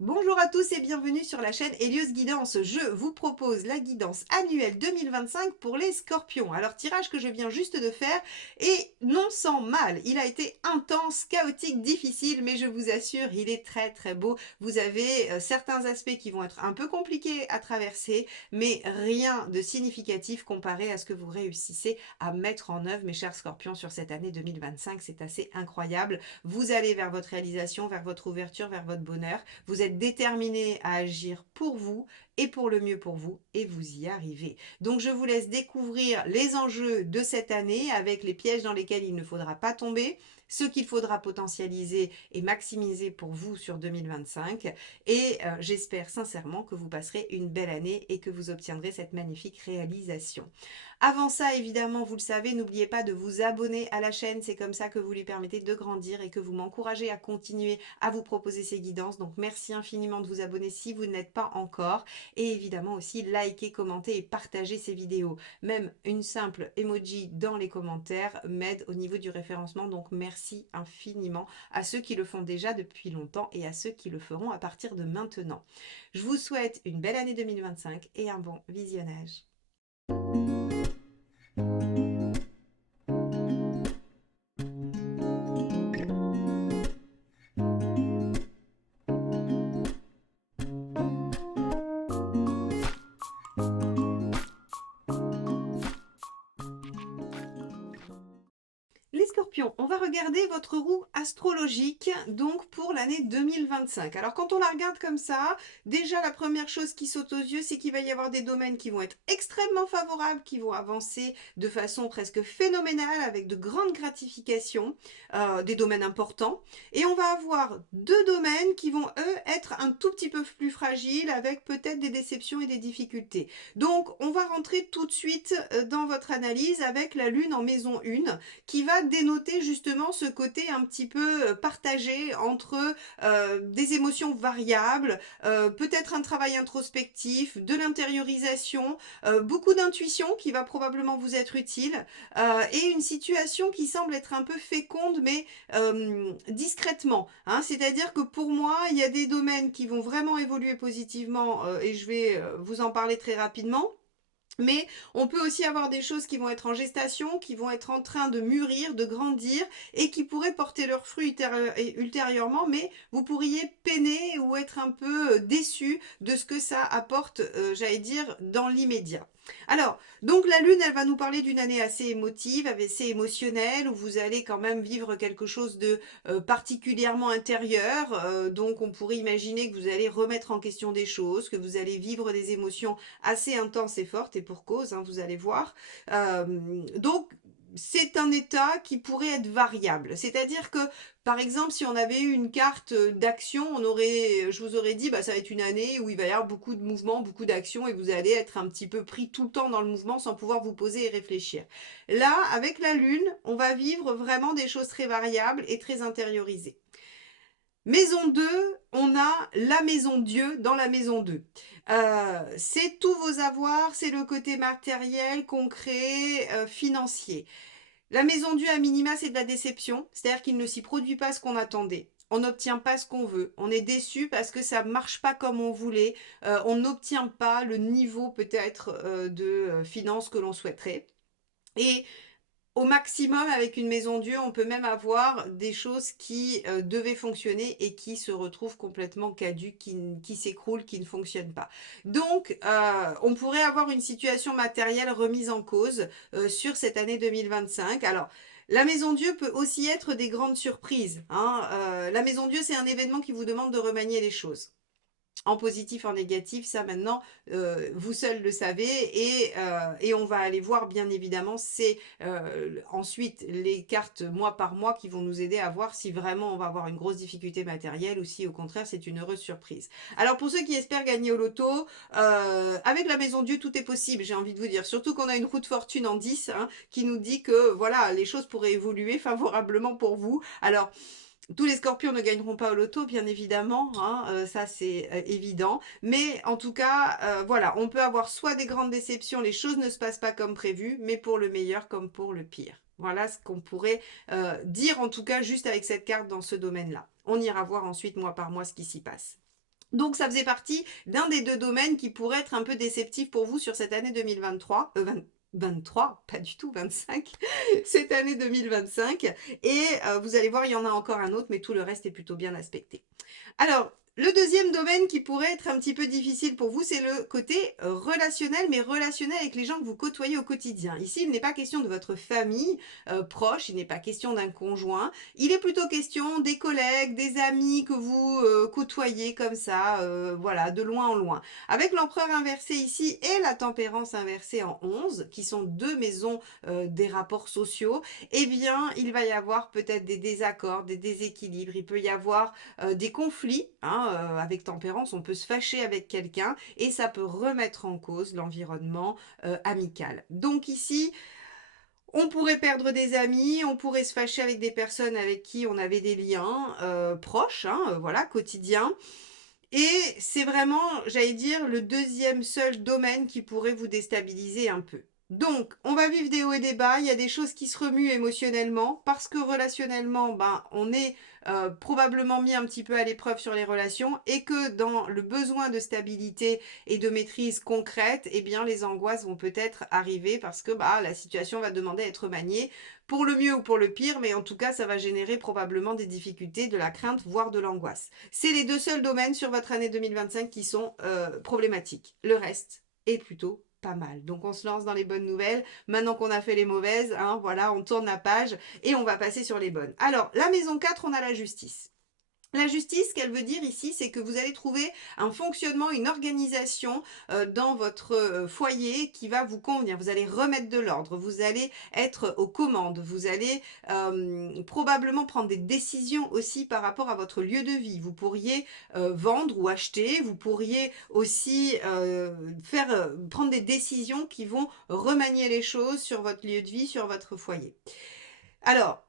Bonjour à tous et bienvenue sur la chaîne Hélios Guidance. Je vous propose la guidance annuelle 2025 pour les scorpions. Alors, tirage que je viens juste de faire et non sans mal. Il a été intense, chaotique, difficile, mais je vous assure, il est très très beau. Vous avez certains aspects qui vont être un peu compliqués à traverser, mais rien de significatif comparé à ce que vous réussissez à mettre en œuvre, mes chers scorpions, sur cette année 2025. C'est assez incroyable. Vous allez vers votre réalisation, vers votre ouverture, vers votre bonheur. Vous êtes déterminé à agir pour vous et pour le mieux pour vous et vous y arrivez. Donc je vous laisse découvrir les enjeux de cette année avec les pièges dans lesquels il ne faudra pas tomber, ce qu'il faudra potentialiser et maximiser pour vous sur 2025 et j'espère sincèrement que vous passerez une belle année et que vous obtiendrez cette magnifique réalisation. Avant ça, évidemment, vous le savez, n'oubliez pas de vous abonner à la chaîne, c'est comme ça que vous lui permettez de grandir et que vous m'encouragez à continuer à vous proposer ces guidances. Donc merci infiniment de vous abonner si vous ne l'êtes pas encore et évidemment aussi liker, commenter et partager ces vidéos. Même une simple emoji dans les commentaires m'aide au niveau du référencement, donc merci infiniment à ceux qui le font déjà depuis longtemps et à ceux qui le feront à partir de maintenant. Je vous souhaite une belle année 2025 et un bon visionnage. Les scorpions, on va regarder votre roue astrologique donc pour l'année 2025. Alors quand on la regarde comme ça, déjà la première chose qui saute aux yeux, c'est qu'il va y avoir des domaines qui vont être extrêmement favorables, qui vont avancer de façon presque phénoménale avec de grandes gratifications, des domaines importants. Et on va avoir deux domaines qui vont eux être un tout petit peu plus fragiles avec peut-être des déceptions et des difficultés. Donc on va rentrer tout de suite dans votre analyse avec la lune en maison 1 qui va dénoter justement ce côté un petit peu partagé entre des émotions variables, peut-être un travail introspectif, de l'intériorisation, beaucoup d'intuition qui va probablement vous être utile et une situation qui semble être un peu féconde mais discrètement. Hein. C'est-à-dire que pour moi, il y a des domaines qui vont vraiment évoluer positivement et je vais vous en parler très rapidement. Mais on peut aussi avoir des choses qui vont être en gestation, qui vont être en train de mûrir, de grandir et qui pourraient porter leurs fruits ultérieurement, mais vous pourriez peiner ou être un peu déçu de ce que ça apporte, j'allais dire, dans l'immédiat. Alors, donc la Lune, elle va nous parler d'une année assez émotive, assez émotionnelle, où vous allez quand même vivre quelque chose de particulièrement intérieur. Donc on pourrait imaginer que vous allez remettre en question des choses, que vous allez vivre des émotions assez intense et forte, et pour cause, hein, vous allez voir. Donc, c'est un état qui pourrait être variable. C'est-à-dire que, par exemple, si on avait eu une carte d'action, je vous aurais dit, bah, ça va être une année où il va y avoir beaucoup de mouvements, beaucoup d'actions, et vous allez être un petit peu pris tout le temps dans le mouvement sans pouvoir vous poser et réfléchir. Là, avec la Lune, on va vivre vraiment des choses très variables et très intériorisées. Maison 2, on a la maison Dieu dans la maison 2. C'est tous vos avoirs, c'est le côté matériel, concret, financier. La maison Dieu, à minima, c'est de la déception, c'est-à-dire qu'il ne s'y produit pas ce qu'on attendait. On n'obtient pas ce qu'on veut. On est déçu parce que ça ne marche pas comme on voulait. On n'obtient pas le niveau peut-être de finances que l'on souhaiterait. Et au maximum, avec une maison Dieu, on peut même avoir des choses qui devaient fonctionner et qui se retrouvent complètement caduques, qui s'écroulent, qui ne fonctionnent pas. Donc, on pourrait avoir une situation matérielle remise en cause sur cette année 2025. Alors, la maison Dieu peut aussi être des grandes surprises. Hein. La maison Dieu, c'est un événement qui vous demande de remanier les choses en positif, en négatif, ça maintenant, vous seul le savez et on va aller voir bien évidemment, c'est ensuite les cartes mois par mois qui vont nous aider à voir si vraiment on va avoir une grosse difficulté matérielle ou si au contraire c'est une heureuse surprise. Alors pour ceux qui espèrent gagner au loto, avec la maison Dieu tout est possible, j'ai envie de vous dire, surtout qu'on a une roue de fortune en 10 hein, qui nous dit que voilà, les choses pourraient évoluer favorablement pour vous. Alors tous les scorpions ne gagneront pas au loto, bien évidemment, hein, ça c'est évident. Mais en tout cas, voilà, on peut avoir soit des grandes déceptions, les choses ne se passent pas comme prévu, mais pour le meilleur comme pour le pire. Voilà ce qu'on pourrait dire en tout cas juste avec cette carte dans ce domaine-là. On ira voir ensuite mois par mois ce qui s'y passe. Donc ça faisait partie d'un des deux domaines qui pourrait être un peu déceptif pour vous sur cette année 2023, 23, pas du tout 25, cette année 2025. Et vous allez voir, il y en a encore un autre, mais tout le reste est plutôt bien aspecté. Alors, le deuxième domaine qui pourrait être un petit peu difficile pour vous, c'est le côté relationnel, mais relationnel avec les gens que vous côtoyez au quotidien. Ici, il n'est pas question de votre famille proche, il n'est pas question d'un conjoint, il est plutôt question des collègues, des amis que vous côtoyez comme ça, voilà, de loin en loin. Avec l'empereur inversé ici et la tempérance inversée en 11, qui sont deux maisons des rapports sociaux, eh bien, il va y avoir peut-être des désaccords, des déséquilibres, il peut y avoir des conflits, hein, avec tempérance, on peut se fâcher avec quelqu'un et ça peut remettre en cause l'environnement amical. Donc ici, on pourrait perdre des amis, on pourrait se fâcher avec des personnes avec qui on avait des liens proches, hein, voilà, quotidiens. Et c'est vraiment, j'allais dire, le deuxième seul domaine qui pourrait vous déstabiliser un peu. Donc, on va vivre des hauts et des bas, il y a des choses qui se remuent émotionnellement, parce que relationnellement, ben, on est probablement mis un petit peu à l'épreuve sur les relations, et que dans le besoin de stabilité et de maîtrise concrète, eh bien, les angoisses vont peut-être arriver, parce que bah, la situation va demander à être maniée, pour le mieux ou pour le pire, mais en tout cas, ça va générer probablement des difficultés, de la crainte, voire de l'angoisse. C'est les deux seuls domaines sur votre année 2025 qui sont problématiques. Le reste est plutôt pas mal. Donc on se lance dans les bonnes nouvelles. Maintenant qu'on a fait les mauvaises, hein, voilà, on tourne la page et on va passer sur les bonnes. Alors, la maison 4, on a la justice. La justice, ce qu'elle veut dire ici, c'est que vous allez trouver un fonctionnement, une organisation dans votre foyer qui va vous convenir. Vous allez remettre de l'ordre, vous allez être aux commandes, vous allez probablement prendre des décisions aussi par rapport à votre lieu de vie. Vous pourriez vendre ou acheter, vous pourriez aussi prendre des décisions qui vont remanier les choses sur votre lieu de vie, sur votre foyer. Alors,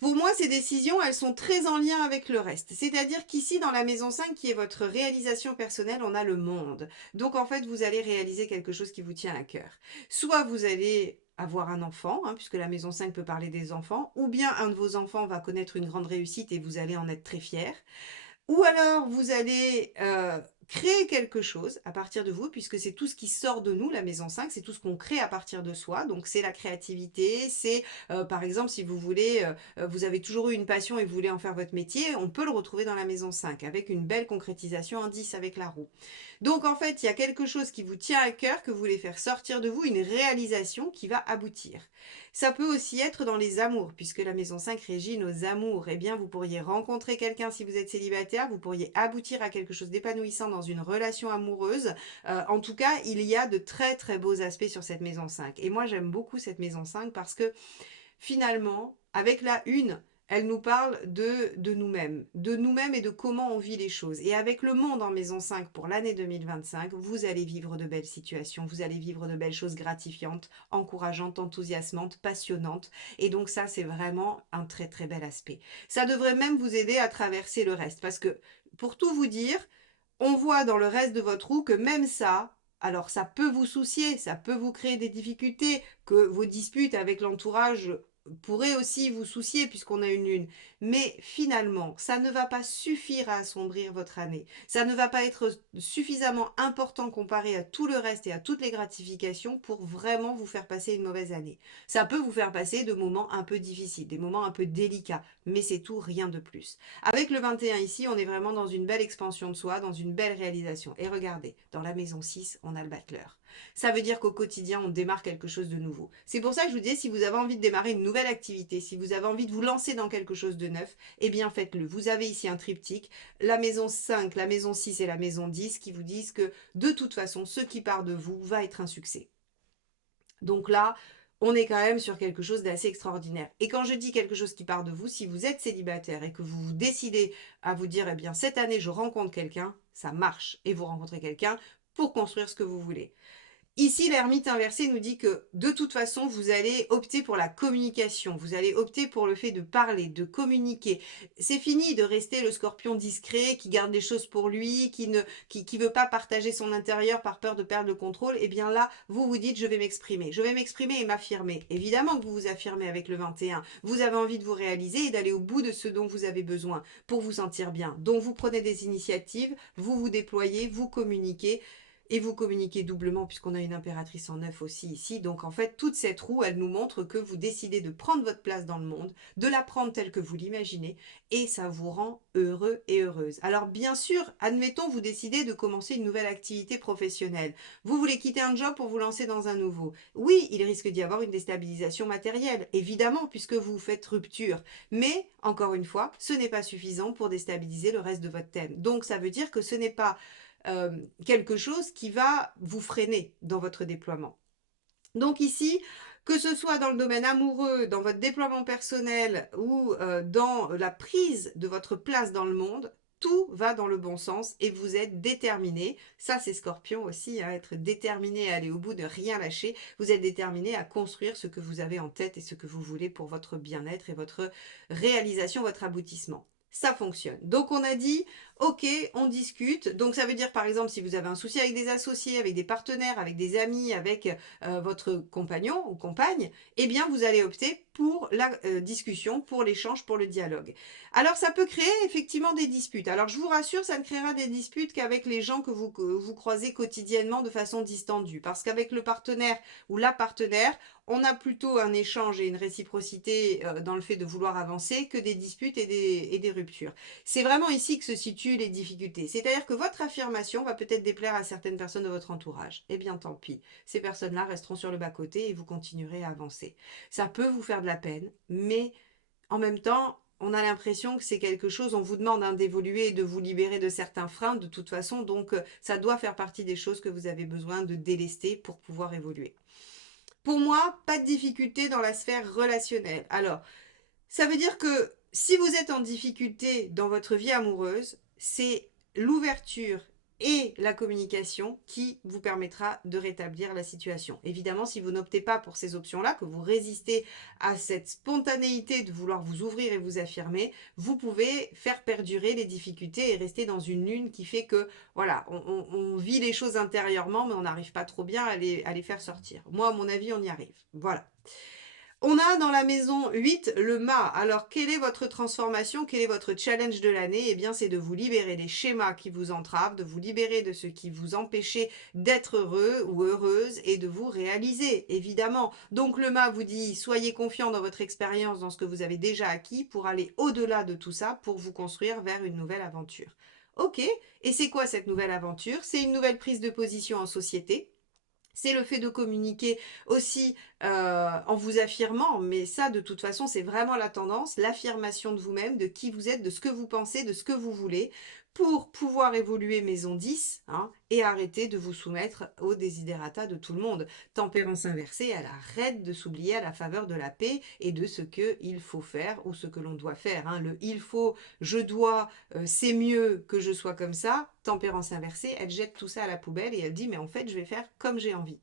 pour moi, ces décisions, elles sont très en lien avec le reste. C'est-à-dire qu'ici, dans la maison 5, qui est votre réalisation personnelle, on a le monde. Donc, en fait, vous allez réaliser quelque chose qui vous tient à cœur. Soit vous allez avoir un enfant, hein, puisque la maison 5 peut parler des enfants, ou bien un de vos enfants va connaître une grande réussite et vous allez en être très fier. Ou alors vous allez créer quelque chose à partir de vous, puisque c'est tout ce qui sort de nous, la maison 5, c'est tout ce qu'on crée à partir de soi. Donc c'est la créativité, c'est par exemple si vous voulez, vous avez toujours eu une passion et vous voulez en faire votre métier, on peut le retrouver dans la maison 5 avec une belle concrétisation en 10 avec la roue. Donc en fait, il y a quelque chose qui vous tient à cœur, que vous voulez faire sortir de vous, une réalisation qui va aboutir. Ça peut aussi être dans les amours, puisque la maison 5 régit nos amours. Eh bien, vous pourriez rencontrer quelqu'un si vous êtes célibataire, vous pourriez aboutir à quelque chose d'épanouissant dans une relation amoureuse. En tout cas, il y a de très très beaux aspects sur cette maison 5. Et moi, j'aime beaucoup cette maison 5 parce que finalement, avec la une, elle nous parle de nous-mêmes et de comment on vit les choses. Et avec le monde en maison 5 pour l'année 2025, vous allez vivre de belles situations, vous allez vivre de belles choses gratifiantes, encourageantes, enthousiasmantes, passionnantes. Et donc ça, c'est vraiment un très très bel aspect. Ça devrait même vous aider à traverser le reste. Parce que, pour tout vous dire, on voit dans le reste de votre roue que même ça, alors ça peut vous soucier, ça peut vous créer des difficultés, que vos disputes avec l'entourage pourraient aussi vous soucier puisqu'on a une lune. Mais finalement, ça ne va pas suffire à assombrir votre année. Ça ne va pas être suffisamment important comparé à tout le reste et à toutes les gratifications pour vraiment vous faire passer une mauvaise année. Ça peut vous faire passer de moments un peu difficiles, des moments un peu délicats, mais c'est tout, rien de plus. Avec le 21 ici, on est vraiment dans une belle expansion de soi, dans une belle réalisation. Et regardez, dans la maison 6, on a le battleur. Ça veut dire qu'au quotidien, on démarre quelque chose de nouveau. C'est pour ça que je vous dis, si vous avez envie de démarrer une nouvelle activité, si vous avez envie de vous lancer dans quelque chose de neuf, eh bien faites-le. Vous avez ici un triptyque, la maison 5, la maison 6 et la maison 10 qui vous disent que de toute façon, ce qui part de vous va être un succès. Donc là, on est quand même sur quelque chose d'assez extraordinaire. Et quand je dis quelque chose qui part de vous, si vous êtes célibataire et que vous vous décidez à vous dire, eh bien, cette année, je rencontre quelqu'un, ça marche. Et vous rencontrez quelqu'un pour construire ce que vous voulez. Ici, l'ermite inversé nous dit que de toute façon, vous allez opter pour la communication, vous allez opter pour le fait de parler, de communiquer. C'est fini de rester le scorpion discret qui garde les choses pour lui, qui veut pas partager son intérieur par peur de perdre le contrôle. Et bien là, vous vous dites, je vais m'exprimer et m'affirmer. Évidemment que vous vous affirmez avec le 21. Vous avez envie de vous réaliser et d'aller au bout de ce dont vous avez besoin pour vous sentir bien. Donc vous prenez des initiatives, vous vous déployez, vous communiquez. Et vous communiquez doublement puisqu'on a une impératrice en neuf aussi ici. Donc en fait, toute cette roue, elle nous montre que vous décidez de prendre votre place dans le monde, de la prendre telle que vous l'imaginez, et ça vous rend heureux et heureuse. Alors bien sûr, admettons, vous décidez de commencer une nouvelle activité professionnelle. Vous voulez quitter un job pour vous lancer dans un nouveau. Oui, il risque d'y avoir une déstabilisation matérielle, évidemment, puisque vous faites rupture. Mais, encore une fois, ce n'est pas suffisant pour déstabiliser le reste de votre thème. Donc ça veut dire que ce n'est pas euh, quelque chose qui va vous freiner dans votre déploiement. Donc ici, que ce soit dans le domaine amoureux, dans votre déploiement personnel ou dans la prise de votre place dans le monde, tout va dans le bon sens et vous êtes déterminé. Ça, c'est Scorpion aussi, hein, être déterminé à aller au bout, de rien lâcher. Vous êtes déterminé à construire ce que vous avez en tête et ce que vous voulez pour votre bien-être et votre réalisation, votre aboutissement. Ça fonctionne. Donc on a dit, ok, on discute. Donc ça veut dire par exemple si vous avez un souci avec des associés, avec des partenaires, avec des amis, avec votre compagnon ou compagne, eh bien vous allez opter pour la discussion, pour l'échange, pour le dialogue. Alors ça peut créer effectivement des disputes. Alors je vous rassure, ça ne créera des disputes qu'avec les gens que vous croisez quotidiennement de façon distendue. Parce qu'avec le partenaire ou la partenaire, on a plutôt un échange et une réciprocité dans le fait de vouloir avancer que des disputes et des ruptures. C'est vraiment ici que se situent les difficultés. C'est-à-dire que votre affirmation va peut-être déplaire à certaines personnes de votre entourage. Eh bien tant pis. Ces personnes-là resteront sur le bas-côté et vous continuerez à avancer. Ça peut vous faire de la peine, mais en même temps, on a l'impression que c'est quelque chose, on vous demande hein, d'évoluer et de vous libérer de certains freins de toute façon, donc ça doit faire partie des choses que vous avez besoin de délester pour pouvoir évoluer. Pour moi, pas de difficulté dans la sphère relationnelle. Alors, ça veut dire que si vous êtes en difficulté dans votre vie amoureuse, c'est l'ouverture et la communication qui vous permettra de rétablir la situation. Évidemment, si vous n'optez pas pour ces options-là, que vous résistez à cette spontanéité de vouloir vous ouvrir et vous affirmer, vous pouvez faire perdurer les difficultés et rester dans une lune qui fait que, voilà, on vit les choses intérieurement, mais on n'arrive pas trop bien à les faire sortir. Moi, à mon avis, on y arrive. Voilà. On a dans la maison 8 le mât. Alors, quelle est votre transformation? Quel est votre challenge de l'année? Eh bien, c'est de vous libérer des schémas qui vous entravent, de vous libérer de ce qui vous empêchait d'être heureux ou heureuse et de vous réaliser, évidemment. Donc, le mât vous dit, soyez confiant dans votre expérience, dans ce que vous avez déjà acquis pour aller au-delà de tout ça, pour vous construire vers une nouvelle aventure. Ok, et c'est quoi cette nouvelle aventure? C'est une nouvelle prise de position en société. C'est le fait de communiquer aussi en vous affirmant, mais ça de toute façon c'est vraiment la tendance, l'affirmation de vous-même, de qui vous êtes, de ce que vous pensez, de ce que vous voulez, pour pouvoir évoluer maison 10 hein, et arrêter de vous soumettre aux desiderata de tout le monde. Tempérance inversée, elle arrête de s'oublier à la faveur de la paix et de ce qu'il faut faire ou ce que l'on doit faire. Hein. Le il faut, je dois, c'est mieux que je sois comme ça. Tempérance inversée, elle jette tout ça à la poubelle et elle dit mais en fait je vais faire comme j'ai envie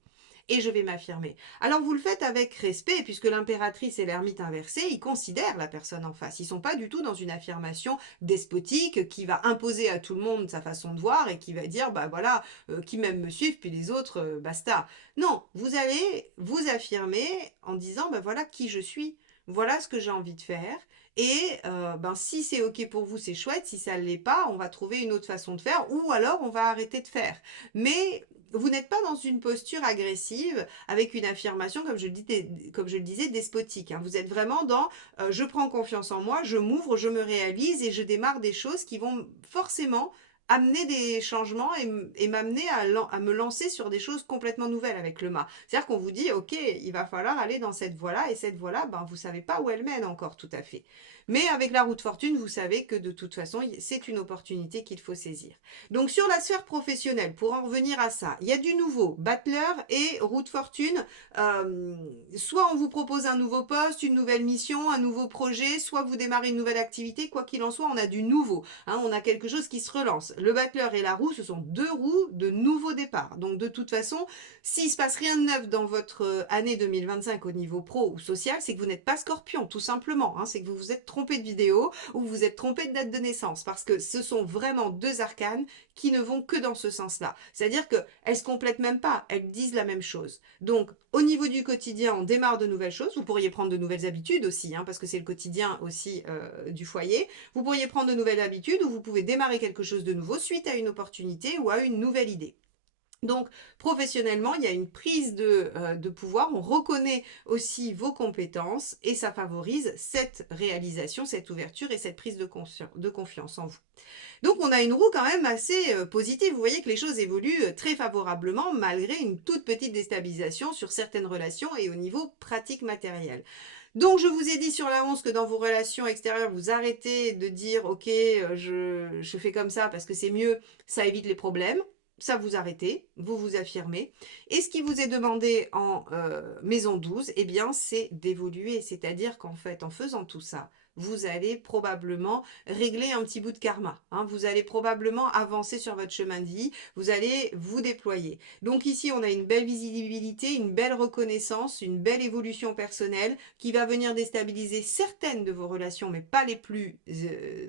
et je vais m'affirmer. Alors vous le faites avec respect, puisque l'impératrice et l'ermite inversé, ils considèrent la personne en face. Ils sont pas du tout dans une affirmation despotique qui va imposer à tout le monde sa façon de voir et qui va dire, bah voilà, qui m'aime me suivent, puis les autres, basta. Non, vous allez vous affirmer en disant, bah voilà qui je suis, voilà ce que j'ai envie de faire. Et ben, si c'est ok pour vous, c'est chouette. Si ça ne l'est pas, on va trouver une autre façon de faire ou alors on va arrêter de faire. Mais vous n'êtes pas dans une posture agressive avec une affirmation, comme je le disais, despotique. Hein. Vous êtes vraiment dans je prends confiance en moi, je m'ouvre, je me réalise et je démarre des choses qui vont forcément amener des changements et m'amener à me lancer sur des choses complètement nouvelles avec le mât. C'est-à-dire qu'on vous dit, ok, il va falloir aller dans cette voie-là et cette voie-là, ben, vous ne savez pas où elle mène encore tout à fait. Mais avec la roue de fortune, vous savez que de toute façon, c'est une opportunité qu'il faut saisir. Donc sur la sphère professionnelle, pour en revenir à ça, il y a du nouveau, battleur et roue de fortune. Soit on vous propose un nouveau poste, une nouvelle mission, un nouveau projet, soit vous démarrez une nouvelle activité, quoi qu'il en soit, on a du nouveau. Hein, on a quelque chose qui se relance. Le battleur et la roue, ce sont deux roues de nouveau départ. Donc de toute façon, s'il ne se passe rien de neuf dans votre année 2025 au niveau pro ou social, c'est que vous n'êtes pas scorpion, tout simplement. Hein, c'est que vous vous êtes trompé de vidéo ou vous êtes trompé de date de naissance, parce que ce sont vraiment deux arcanes qui ne vont que dans ce sens-là. C'est-à-dire qu'elles se complètent même pas, elles disent la même chose. Donc, au niveau du quotidien, on démarre de nouvelles choses. Vous pourriez prendre de nouvelles habitudes aussi, hein, parce que c'est le quotidien aussi du foyer. Vous pourriez prendre de nouvelles habitudes ou vous pouvez démarrer quelque chose de nouveau suite à une opportunité ou à une nouvelle idée. Donc, professionnellement, il y a une prise de pouvoir, on reconnaît aussi vos compétences et ça favorise cette réalisation, cette ouverture et cette prise de confiance en vous. Donc, on a une roue quand même assez positive. Vous voyez que les choses évoluent très favorablement malgré une toute petite déstabilisation sur certaines relations et au niveau pratique matériel. Donc, je vous ai dit sur la 11 que dans vos relations extérieures, vous arrêtez de dire « Ok, je fais comme ça parce que c'est mieux, ça évite les problèmes ». Ça, vous arrêtez, vous vous affirmez. Et ce qui vous est demandé en maison 12, eh bien, c'est d'évoluer. C'est-à-dire qu'en fait, en faisant tout ça, vous allez probablement régler un petit bout de karma. Hein. Vous allez probablement avancer sur votre chemin de vie. Vous allez vous déployer. Donc ici, on a une belle visibilité, une belle reconnaissance, une belle évolution personnelle qui va venir déstabiliser certaines de vos relations, mais pas les plus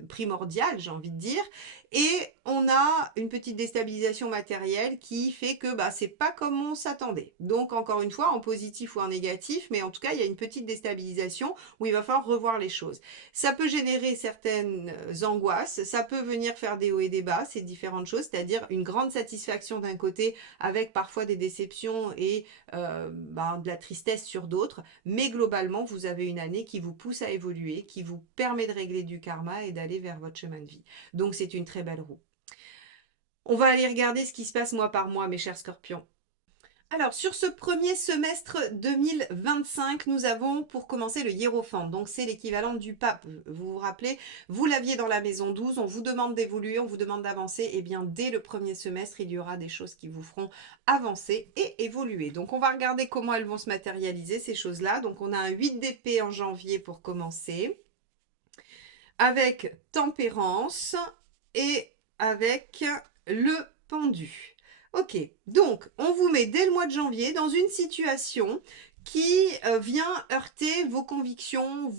primordiales, j'ai envie de dire. Et on a une petite déstabilisation matérielle qui fait que c'est pas comme on s'attendait. Donc encore une fois, en positif ou en négatif, mais en tout cas, il y a une petite déstabilisation où il va falloir revoir les choses. Ça peut générer certaines angoisses, ça peut venir faire des hauts et des bas, c'est différentes choses, c'est-à-dire une grande satisfaction d'un côté avec parfois des déceptions et de la tristesse sur d'autres, mais globalement, vous avez une année qui vous pousse à évoluer, qui vous permet de régler du karma et d'aller vers votre chemin de vie. Donc c'est une très belle roue. On va aller regarder ce qui se passe mois par mois, mes chers scorpions. Alors, sur ce premier semestre 2025, nous avons pour commencer le hiérophant. Donc, c'est l'équivalent du pape. Vous vous rappelez, vous l'aviez dans la maison 12, on vous demande d'évoluer, on vous demande d'avancer. Et bien, dès le premier semestre, il y aura des choses qui vous feront avancer et évoluer. Donc, on va regarder comment elles vont se matérialiser, ces choses-là. Donc, on a un 8 d'épée en janvier pour commencer, avec tempérance et avec le pendu. Ok, donc on vous met dès le mois de janvier dans une situation qui vient heurter vos convictions,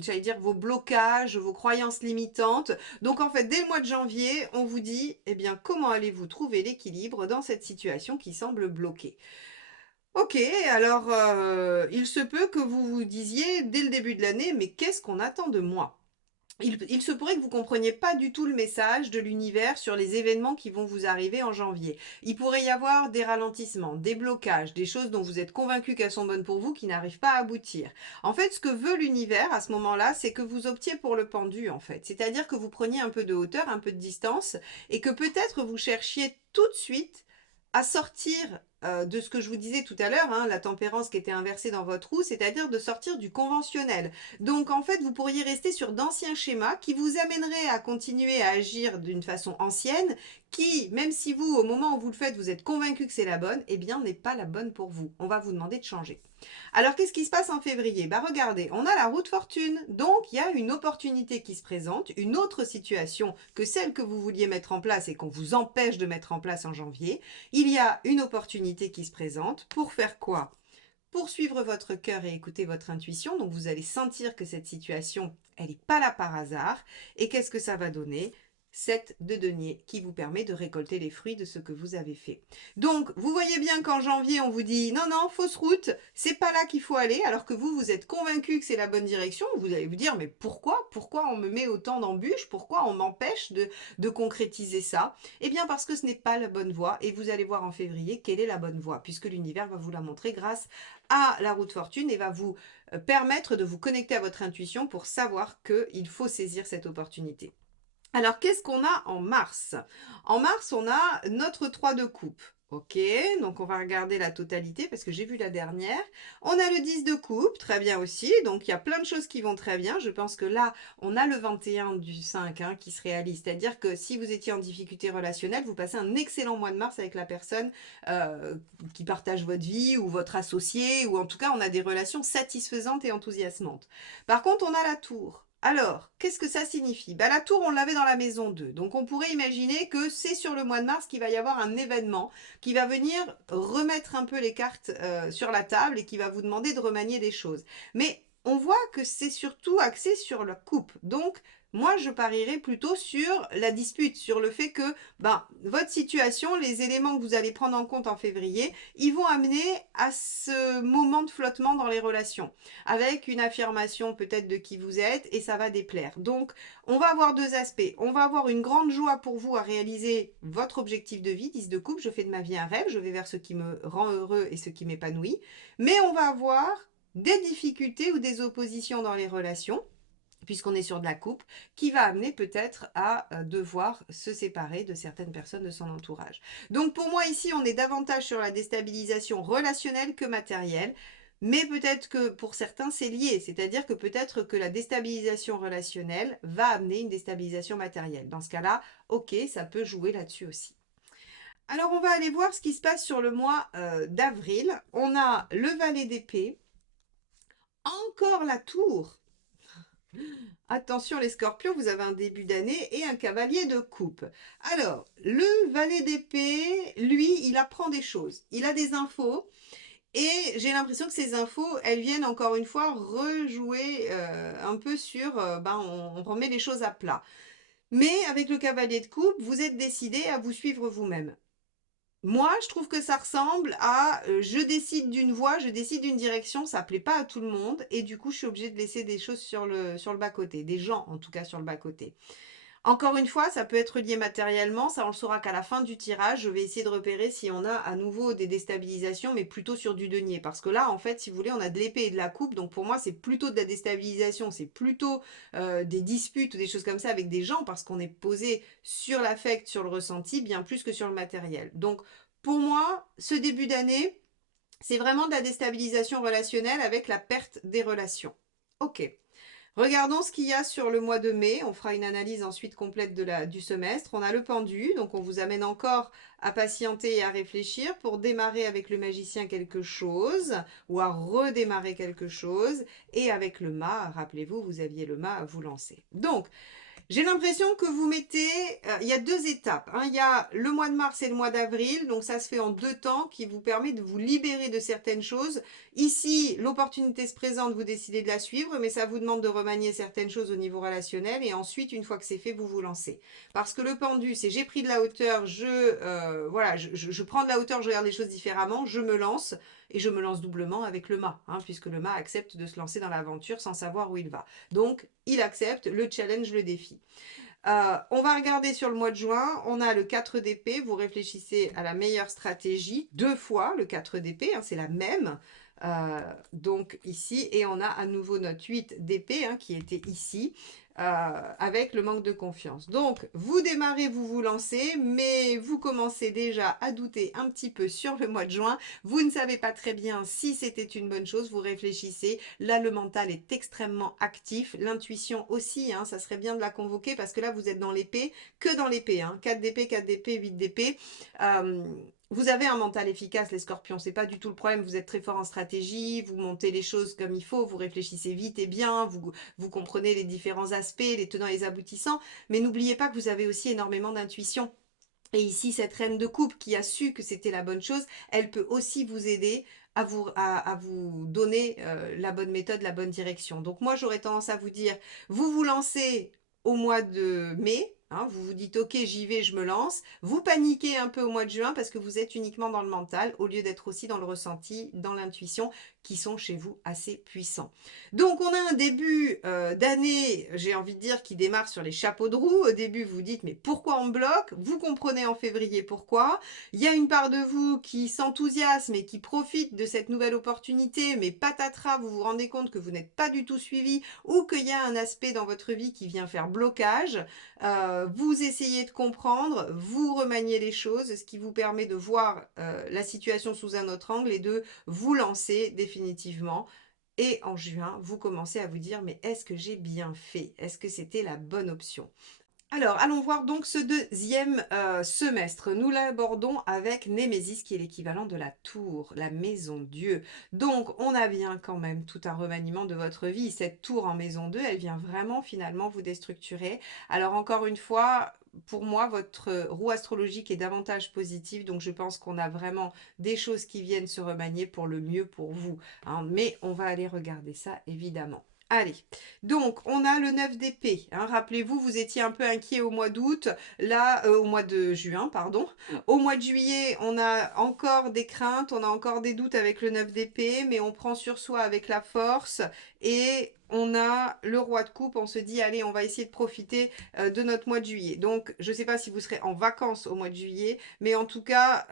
j'allais dire vos blocages, vos croyances limitantes. Donc en fait, dès le mois de janvier, on vous dit, eh bien, comment allez-vous trouver l'équilibre dans cette situation qui semble bloquée? Ok, alors il se peut que vous vous disiez dès le début de l'année, mais qu'est-ce qu'on attend de moi? Il se pourrait que vous ne compreniez pas du tout le message de l'univers sur les événements qui vont vous arriver en janvier. Il pourrait y avoir des ralentissements, des blocages, des choses dont vous êtes convaincu qu'elles sont bonnes pour vous qui n'arrivent pas à aboutir. En fait, ce que veut l'univers à ce moment-là, c'est que vous optiez pour le pendu, en fait. C'est-à-dire que vous preniez un peu de hauteur, un peu de distance, et que peut-être vous cherchiez tout de suite à sortir de ce que je vous disais tout à l'heure, hein, la tempérance qui était inversée dans votre roue, c'est-à-dire de sortir du conventionnel. Donc en fait, vous pourriez rester sur d'anciens schémas qui vous amèneraient à continuer à agir d'une façon ancienne, qui, même si vous, au moment où vous le faites, vous êtes convaincu que c'est la bonne, eh bien n'est pas la bonne pour vous. On va vous demander de changer. Alors qu'est-ce qui se passe en février? Regardez, on a la roue de fortune, donc il y a une opportunité qui se présente, une autre situation que celle que vous vouliez mettre en place et qu'on vous empêche de mettre en place en janvier. Il y a une opportunité qui se présente pour faire quoi? Pour suivre votre cœur et écouter votre intuition. Donc vous allez sentir que cette situation, elle n'est pas là par hasard. Et qu'est-ce que ça va donner? 7 de denier qui vous permet de récolter les fruits de ce que vous avez fait. Donc, vous voyez bien qu'en janvier, on vous dit non, non, fausse route, c'est pas là qu'il faut aller, alors que vous êtes convaincu que c'est la bonne direction. Vous allez vous dire, mais pourquoi? Pourquoi on me met autant d'embûches? Pourquoi on m'empêche de concrétiser ça? Eh bien, parce que ce n'est pas la bonne voie et vous allez voir en février quelle est la bonne voie, puisque l'univers va vous la montrer grâce à la roue de fortune et va vous permettre de vous connecter à votre intuition pour savoir qu'il faut saisir cette opportunité. Alors, qu'est-ce qu'on a en mars? En mars, on a notre 3 de coupe. Ok, donc on va regarder la totalité parce que j'ai vu la dernière. On a le 10 de coupe, très bien aussi. Donc il y a plein de choses qui vont très bien. Je pense que là, on a le 21 du 5 hein, qui se réalise. C'est-à-dire que si vous étiez en difficulté relationnelle, vous passez un excellent mois de mars avec la personne euh, qui partage votre vie ou votre associé. Ou en tout cas, on a des relations satisfaisantes et enthousiasmantes. Par contre, on a la tour. Alors, qu'est-ce que ça signifie? La tour, on l'avait dans la maison 2. Donc, on pourrait imaginer que c'est sur le mois de mars qu'il va y avoir un événement qui va venir remettre un peu les cartes sur la table et qui va vous demander de remanier des choses. Mais on voit que c'est surtout axé sur la coupe. Donc, moi, je parierais plutôt sur la dispute, sur le fait que votre situation, les éléments que vous allez prendre en compte en février, ils vont amener à ce moment de flottement dans les relations, avec une affirmation peut-être de qui vous êtes, et ça va déplaire. Donc, on va avoir deux aspects. On va avoir une grande joie pour vous à réaliser votre objectif de vie, 10 de coupe, je fais de ma vie un rêve, je vais vers ce qui me rend heureux et ce qui m'épanouit. Mais on va avoir des difficultés ou des oppositions dans les relations, puisqu'on est sur de la coupe, qui va amener peut-être à devoir se séparer de certaines personnes de son entourage. Donc pour moi ici, on est davantage sur la déstabilisation relationnelle que matérielle. Mais peut-être que pour certains, c'est lié. C'est-à-dire que peut-être que la déstabilisation relationnelle va amener une déstabilisation matérielle. Dans ce cas-là, ok, ça peut jouer là-dessus aussi. Alors, on va aller voir ce qui se passe sur le mois d'avril. On a le valet d'épée, encore la tour. Attention les scorpions, vous avez un début d'année et un cavalier de coupe. Alors, le valet d'épée, lui, il apprend des choses. Il a des infos. Et j'ai l'impression que ces infos, elles viennent encore une fois rejouer un peu sur, on remet les choses à plat. Mais avec le cavalier de coupe, vous êtes décidé à vous suivre vous-même. Moi, je trouve que ça ressemble à je décide d'une voie, je décide d'une direction, ça plaît pas à tout le monde et du coup, je suis obligée de laisser des choses sur le bas-côté, des gens en tout cas sur le bas-côté. Encore une fois, ça peut être lié matériellement, ça on le saura qu'à la fin du tirage, je vais essayer de repérer si on a à nouveau des déstabilisations, mais plutôt sur du denier. Parce que là, en fait, si vous voulez, on a de l'épée et de la coupe, donc pour moi, c'est plutôt de la déstabilisation, c'est plutôt des disputes ou des choses comme ça avec des gens, parce qu'on est posé sur l'affect, sur le ressenti, bien plus que sur le matériel. Donc pour moi, ce début d'année, c'est vraiment de la déstabilisation relationnelle avec la perte des relations. Ok. Regardons ce qu'il y a sur le mois de mai. On fera une analyse ensuite complète du semestre. On a le pendu, donc on vous amène encore à patienter et à réfléchir pour démarrer avec le magicien quelque chose ou à redémarrer quelque chose. Et avec le mât, rappelez-vous, vous aviez le mât à vous lancer. Donc, j'ai l'impression que vous mettez, il y a deux étapes, hein. Il y a le mois de mars et le mois d'avril, donc ça se fait en deux temps qui vous permet de vous libérer de certaines choses. Ici, l'opportunité se présente, vous décidez de la suivre, mais ça vous demande de remanier certaines choses au niveau relationnel et ensuite, une fois que c'est fait, vous vous lancez. Parce que le pendu, c'est j'ai pris de la hauteur, je prends de la hauteur, je regarde les choses différemment, je me lance et je me lance doublement avec le mât, hein, puisque le mât accepte de se lancer dans l'aventure sans savoir où il va. Donc, il accepte le challenge, le défi. On va regarder sur le mois de juin, on a le 4 d'épée, vous réfléchissez à la meilleure stratégie, deux fois le 4 d'épée, hein, c'est la même. Donc ici, et on a à nouveau notre 8 d'épée hein, qui était ici, avec le manque de confiance. Donc vous démarrez, vous vous lancez, mais vous commencez déjà à douter un petit peu sur le mois de juin. Vous ne savez pas très bien si c'était une bonne chose, vous réfléchissez. Là, le mental est extrêmement actif, l'intuition aussi, hein, ça serait bien de la convoquer parce que là, vous êtes dans l'épée, que dans l'épée, hein, 4 d'épée, 4 d'épée, 8 d'épée. Vous avez un mental efficace, les scorpions, c'est pas du tout le problème. Vous êtes très fort en stratégie, vous montez les choses comme il faut, vous réfléchissez vite et bien, vous comprenez les différents aspects, les tenants et les aboutissants. Mais n'oubliez pas que vous avez aussi énormément d'intuition. Et ici, cette reine de coupe qui a su que c'était la bonne chose, elle peut aussi vous aider à vous donner la bonne méthode, la bonne direction. Donc moi, j'aurais tendance à vous dire, vous vous lancez au mois de mai, hein, vous vous dites, ok, j'y vais, je me lance. Vous paniquez un peu au mois de juin parce que vous êtes uniquement dans le mental, au lieu d'être aussi dans le ressenti, dans l'intuition, qui sont chez vous assez puissants. Donc on a un début d'année, j'ai envie de dire, qui démarre sur les chapeaux de roue. Au début, vous dites, mais pourquoi on me bloque? Vous comprenez en février pourquoi. Il y a une part de vous qui s'enthousiasme et qui profite de cette nouvelle opportunité, mais patatras, vous vous rendez compte que vous n'êtes pas du tout suivi ou qu'il y a un aspect dans votre vie qui vient faire blocage. vous essayez de comprendre, vous remaniez les choses, ce qui vous permet de voir la situation sous un autre angle et de vous lancer définitivement. Et en juin, vous commencez à vous dire, mais est-ce que j'ai bien fait? Est-ce que c'était la bonne option? Alors, allons voir donc ce deuxième semestre. Nous l'abordons avec Némésis, qui est l'équivalent de la tour, la maison Dieu. Donc, on a bien quand même tout un remaniement de votre vie. Cette tour en maison 2, elle vient vraiment finalement vous déstructurer. Alors, encore une fois, pour moi, votre roue astrologique est davantage positive. Donc, je pense qu'on a vraiment des choses qui viennent se remanier pour le mieux pour vous, hein. Mais on va aller regarder ça, évidemment. Allez, donc on a le 9 d'épée, hein. Rappelez-vous, vous étiez un peu inquiet au mois d'août, là, au mois de juin, pardon. Au mois de juillet, on a encore des craintes, on a encore des doutes avec le 9 d'épée, mais on prend sur soi avec la force et on a le roi de coupe, on se dit, allez, on va essayer de profiter de notre mois de juillet. Donc, je ne sais pas si vous serez en vacances au mois de juillet, mais en tout cas,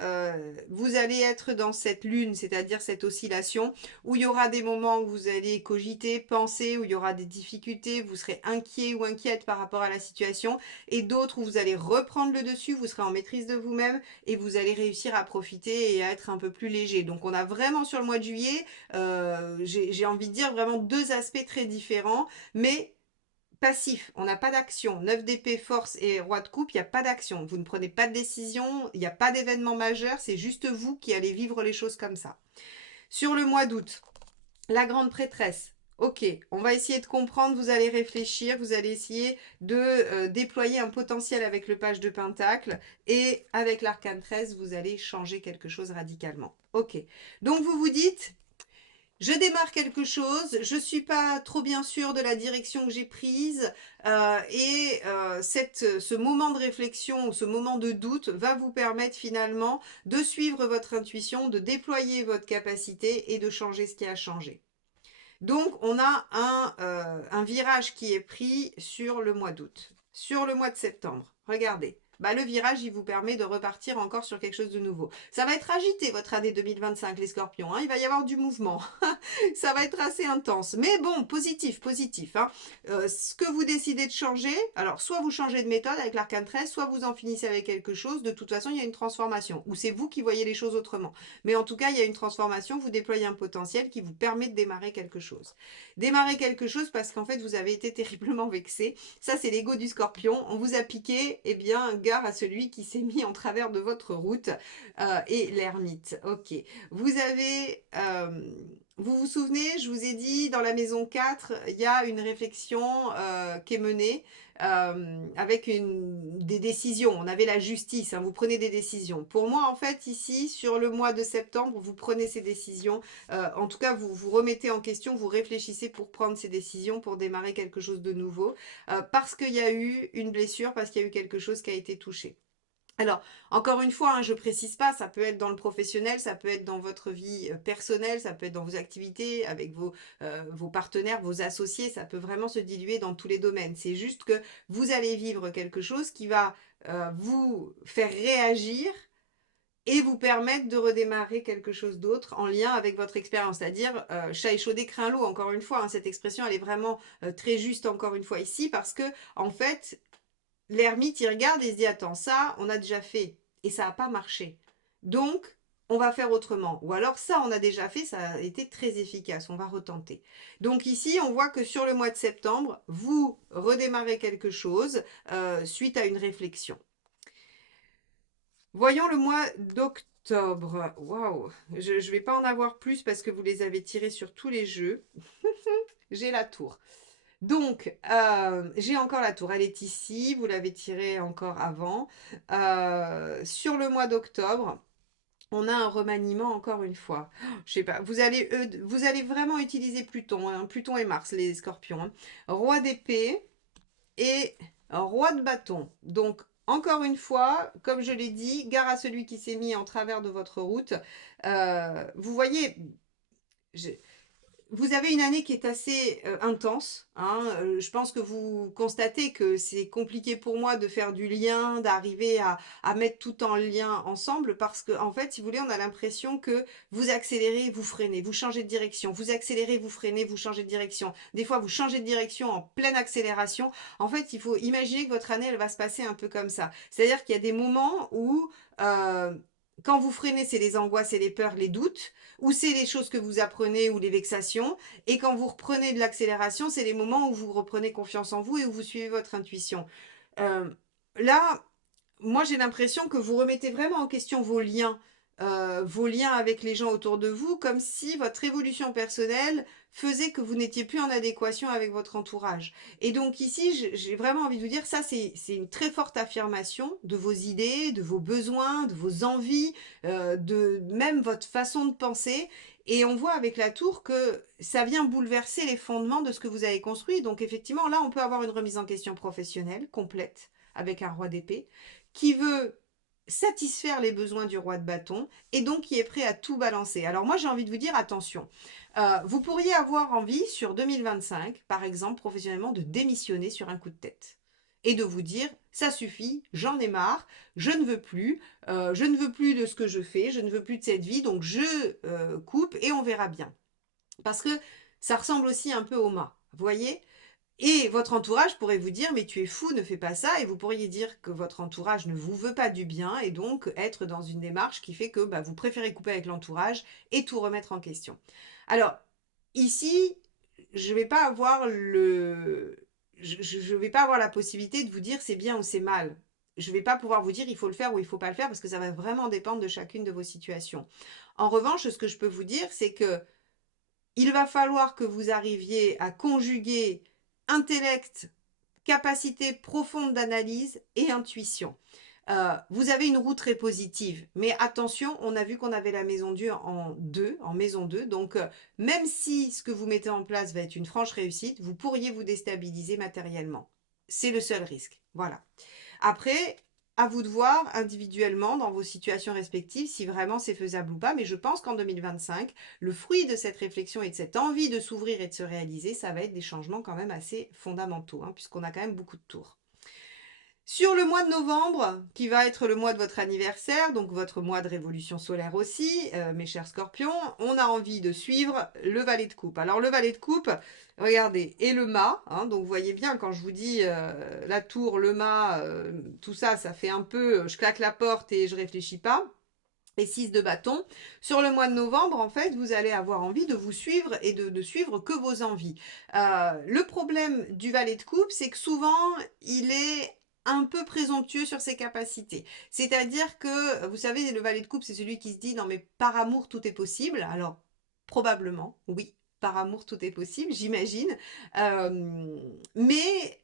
vous allez être dans cette lune, c'est-à-dire cette oscillation, où il y aura des moments où vous allez cogiter, penser, où il y aura des difficultés, vous serez inquiet ou inquiète par rapport à la situation, et d'autres où vous allez reprendre le dessus, vous serez en maîtrise de vous-même, et vous allez réussir à profiter et à être un peu plus léger. Donc on a vraiment sur le mois de juillet, j'ai envie de dire vraiment deux aspects très différents, mais passif, on n'a pas d'action. 9 d'épée, force et roi de coupe, il n'y a pas d'action. Vous ne prenez pas de décision, il n'y a pas d'événement majeur, c'est juste vous qui allez vivre les choses comme ça. Sur le mois d'août, la grande prêtresse. Ok, on va essayer de comprendre, vous allez réfléchir, vous allez essayer de déployer un potentiel avec le page de Pentacle et avec l'arcane 13, vous allez changer quelque chose radicalement. Ok, donc vous vous dites, je démarre quelque chose, je ne suis pas trop bien sûre de la direction que j'ai prise ce moment de réflexion, ce moment de doute va vous permettre finalement de suivre votre intuition, de déployer votre capacité et de changer ce qui a changé. Donc, on a un virage qui est pris sur le mois d'août. Sur le mois de septembre, regardez. Bah, le virage, il vous permet de repartir encore sur quelque chose de nouveau. Ça va être agité, votre année 2025, les scorpions, hein. Il va y avoir du mouvement. Ça va être assez intense. Mais bon, positif, positif, hein. Ce que vous décidez de changer, alors soit vous changez de méthode avec l'arcane 13, soit vous en finissez avec quelque chose. De toute façon, il y a une transformation. Ou c'est vous qui voyez les choses autrement. Mais en tout cas, il y a une transformation. Vous déployez un potentiel qui vous permet de démarrer quelque chose. Démarrer quelque chose parce qu'en fait, vous avez été terriblement vexé. Ça, c'est l'ego du scorpion. On vous a piqué, eh bien, gare à celui qui s'est mis en travers de votre route. Et l'ermite, ok. Vous avez... vous vous souvenez, je vous ai dit, dans la maison 4, il y a une réflexion qui est menée avec des décisions. On avait la justice, hein, vous prenez des décisions. Pour moi, en fait, ici, sur le mois de septembre, vous prenez ces décisions. En tout cas, vous vous remettez en question, vous réfléchissez pour prendre ces décisions, pour démarrer quelque chose de nouveau. Parce qu'il y a eu une blessure, parce qu'il y a eu quelque chose qui a été touché. Alors, encore une fois, hein, je ne précise pas, ça peut être dans le professionnel, ça peut être dans votre vie personnelle, ça peut être dans vos activités, avec vos partenaires, vos associés, ça peut vraiment se diluer dans tous les domaines. C'est juste que vous allez vivre quelque chose qui va vous faire réagir et vous permettre de redémarrer quelque chose d'autre en lien avec votre expérience. C'est-à-dire, chat échaudé craint l'eau, encore une fois, hein, cette expression, elle est vraiment très juste, encore une fois, ici, parce que, en fait, l'ermite, il regarde et il se dit, attends, ça, on a déjà fait et ça n'a pas marché. Donc, on va faire autrement. Ou alors, ça, on a déjà fait, ça a été très efficace, on va retenter. Donc ici, on voit que sur le mois de septembre, vous redémarrez quelque chose suite à une réflexion. Voyons le mois d'octobre. Waouh, je ne vais pas en avoir plus parce que vous les avez tirés sur tous les jeux. J'ai la tour. Donc, j'ai encore la tour, elle est ici, vous l'avez tirée encore avant. Sur le mois d'octobre, on a un remaniement encore une fois. Je sais pas, vous allez vraiment utiliser Pluton, hein, Pluton et Mars, les scorpions, hein. Roi d'épée et roi de bâton. Donc, encore une fois, comme je l'ai dit, gare à celui qui s'est mis en travers de votre route. Vous voyez, Vous avez une année qui est assez intense, hein. Je pense que vous constatez que c'est compliqué pour moi de faire du lien, d'arriver à mettre tout en lien ensemble parce que, en fait, si vous voulez, on a l'impression que vous accélérez, vous freinez, vous changez de direction, vous accélérez, vous freinez, vous changez de direction. Des fois, vous changez de direction en pleine accélération. En fait, il faut imaginer que votre année, elle va se passer un peu comme ça. C'est-à-dire qu'il y a des moments où, euh, quand vous freinez, c'est les angoisses et les peurs, les doutes, ou c'est les choses que vous apprenez ou les vexations. Et quand vous reprenez de l'accélération, c'est les moments où vous reprenez confiance en vous et où vous suivez votre intuition. Euh, Là, moi j'ai l'impression que vous remettez vraiment en question vos liens avec les gens autour de vous, comme si votre évolution personnelle faisait que vous n'étiez plus en adéquation avec votre entourage. Et donc ici, j'ai vraiment envie de vous dire, ça c'est une très forte affirmation de vos idées, de vos besoins, de vos envies, de même votre façon de penser. Et on voit avec la tour que ça vient bouleverser les fondements de ce que vous avez construit. Donc effectivement, là, on peut avoir une remise en question professionnelle complète avec un roi d'épée qui veut satisfaire les besoins du roi de bâton et donc qui est prêt à tout balancer. Alors moi j'ai envie de vous dire attention, vous pourriez avoir envie sur 2025 par exemple professionnellement de démissionner sur un coup de tête et de vous dire ça suffit, j'en ai marre, je ne veux plus de ce que je fais, je ne veux plus de cette vie, donc je coupe et on verra bien. Parce que ça ressemble aussi un peu au mât, vous voyez. Et votre entourage pourrait vous dire mais tu es fou, ne fais pas ça. Et vous pourriez dire que votre entourage ne vous veut pas du bien et donc être dans une démarche qui fait que bah, vous préférez couper avec l'entourage et tout remettre en question. Alors ici, je ne vais pas avoir je vais pas avoir la possibilité de vous dire c'est bien ou c'est mal. Je ne vais pas pouvoir vous dire il faut le faire ou il ne faut pas le faire parce que ça va vraiment dépendre de chacune de vos situations. En revanche, ce que je peux vous dire, c'est que il va falloir que vous arriviez à conjuguer intellect, capacité profonde d'analyse et intuition. Vous avez une roue très positive, mais attention, on a vu qu'on avait la maison Dieu en maison 2, donc même si ce que vous mettez en place va être une franche réussite, vous pourriez vous déstabiliser matériellement. C'est le seul risque. Voilà. Après, à vous de voir individuellement dans vos situations respectives si vraiment c'est faisable ou pas, mais je pense qu'en 2025, le fruit de cette réflexion et de cette envie de s'ouvrir et de se réaliser, ça va être des changements quand même assez fondamentaux, hein, puisqu'on a quand même beaucoup de tours. Sur le mois de novembre, qui va être le mois de votre anniversaire, donc votre mois de révolution solaire aussi, mes chers scorpions, on a envie de suivre le valet de coupe. Alors le valet de coupe, regardez, et le mât, hein, donc vous voyez bien quand je vous dis la tour, le mât, tout ça, ça fait un peu, je claque la porte et je réfléchis pas. Et 6 de bâton. Sur le mois de novembre, en fait, vous allez avoir envie de vous suivre et de suivre que vos envies. Le problème du valet de coupe, c'est que souvent, il est un peu présomptueux sur ses capacités. C'est-à-dire que, vous savez, le valet de coupe, c'est celui qui se dit, non mais par amour, tout est possible. Alors, probablement, oui, par amour, tout est possible, j'imagine. Mais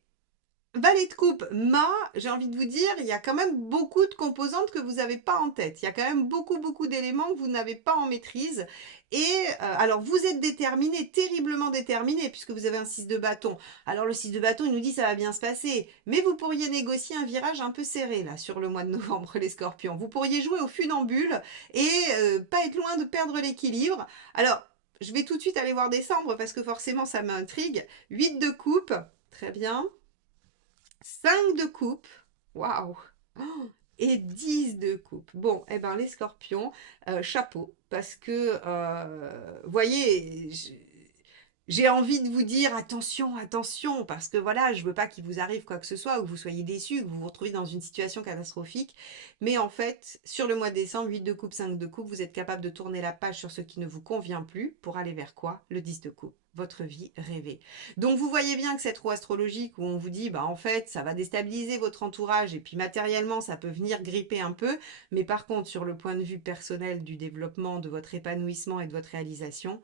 valet de coupe, mât, j'ai envie de vous dire, il y a quand même beaucoup de composantes que vous n'avez pas en tête. Il y a quand même beaucoup d'éléments que vous n'avez pas en maîtrise. Et alors, vous êtes déterminé, terriblement déterminé, puisque vous avez un 6 de bâton. Alors, le 6 de bâton, il nous dit ça va bien se passer. Mais vous pourriez négocier un virage un peu serré, là, sur le mois de novembre, les scorpions. Vous pourriez jouer au funambule et pas être loin de perdre l'équilibre. Alors, je vais tout de suite aller voir décembre, parce que forcément, ça m'intrigue. 8 de coupe, très bien. 5 de coupe. Waouh! Oh, et 10 de coupe. Bon, eh ben les scorpions, chapeau, parce que, voyez, j'ai envie de vous dire attention, attention, parce que voilà, je veux pas qu'il vous arrive quoi que ce soit, ou que vous soyez déçus, que vous vous retrouvez dans une situation catastrophique. Mais en fait, sur le mois de décembre, 8 de coupe, 5 de coupe, vous êtes capable de tourner la page sur ce qui ne vous convient plus pour aller vers quoi? Le 10 de coupe, votre vie rêvée. Donc vous voyez bien que cette roue astrologique où on vous dit, bah en fait, ça va déstabiliser votre entourage et puis matériellement, ça peut venir gripper un peu. Mais par contre, sur le point de vue personnel du développement, de votre épanouissement et de votre réalisation,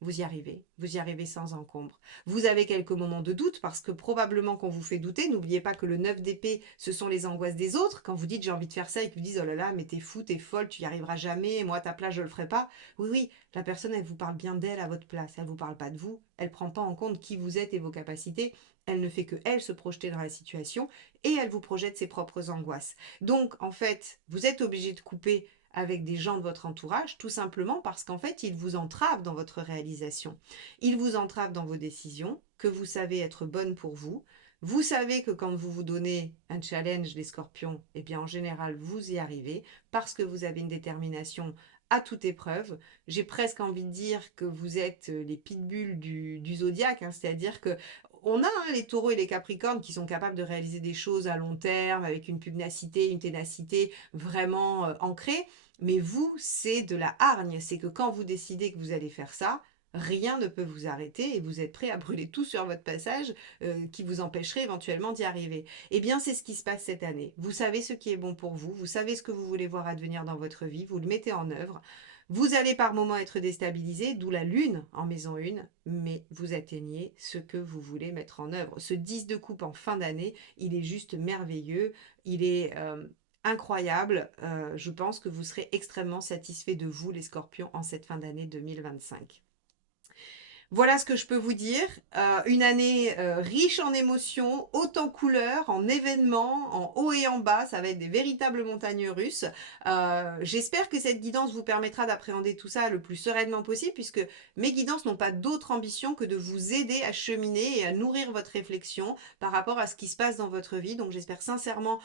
vous y arrivez sans encombre. Vous avez quelques moments de doute parce que probablement qu'on vous fait douter. N'oubliez pas que le 9 d'épée, ce sont les angoisses des autres. Quand vous dites j'ai envie de faire ça et qu'ils vous disent oh là là, mais t'es fou, t'es folle, tu y arriveras jamais, moi à ta place je le ferai pas. Oui, oui, la personne elle vous parle bien d'elle à votre place, elle vous parle pas de vous, elle prend pas en compte qui vous êtes et vos capacités. Elle ne fait que elle se projeter dans la situation et elle vous projette ses propres angoisses. Donc en fait, vous êtes obligé de couper avec des gens de votre entourage, tout simplement parce qu'en fait, ils vous entravent dans votre réalisation. Ils vous entravent dans vos décisions, que vous savez être bonnes pour vous. Vous savez que quand vous vous donnez un challenge, les scorpions, eh bien en général, vous y arrivez parce que vous avez une détermination à toute épreuve. J'ai presque envie de dire que vous êtes les pitbulls du zodiaque, hein, c'est-à-dire que on a les taureaux et les capricornes qui sont capables de réaliser des choses à long terme avec une pugnacité, une ténacité vraiment ancrée. Mais vous, c'est de la hargne. C'est que quand vous décidez que vous allez faire ça, rien ne peut vous arrêter et vous êtes prêt à brûler tout sur votre passage qui vous empêcherait éventuellement d'y arriver. Eh bien, c'est ce qui se passe cette année. Vous savez ce qui est bon pour vous, vous savez ce que vous voulez voir advenir dans votre vie, vous le mettez en œuvre. Vous allez par moments être déstabilisé, d'où la lune en maison 1, mais vous atteignez ce que vous voulez mettre en œuvre. Ce 10 de coupe en fin d'année, il est juste merveilleux, il est incroyable. Je pense que vous serez extrêmement satisfait de vous, les scorpions, en cette fin d'année 2025. Voilà ce que je peux vous dire. Une année riche en émotions, haute en couleurs, en événements, en haut et en bas. Ça va être des véritables montagnes russes. J'espère que cette guidance vous permettra d'appréhender tout ça le plus sereinement possible, puisque mes guidances n'ont pas d'autre ambition que de vous aider à cheminer et à nourrir votre réflexion par rapport à ce qui se passe dans votre vie. Donc j'espère sincèrement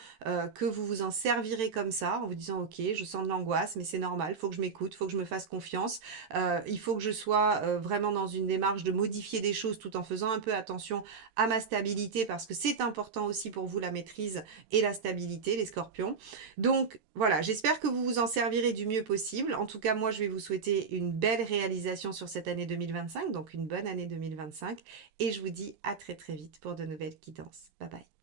que vous vous en servirez comme ça, en vous disant ok, je sens de l'angoisse, mais c'est normal, il faut que je m'écoute, il faut que je me fasse confiance. Il faut que je sois vraiment dans une démarche de modifier des choses tout en faisant un peu attention à ma stabilité parce que c'est important aussi pour vous la maîtrise et la stabilité, les scorpions. Donc voilà, j'espère que vous vous en servirez du mieux possible. En tout cas, moi, je vais vous souhaiter une belle réalisation sur cette année 2025, donc une bonne année 2025. Et je vous dis à très très vite pour de nouvelles guidances. Bye bye.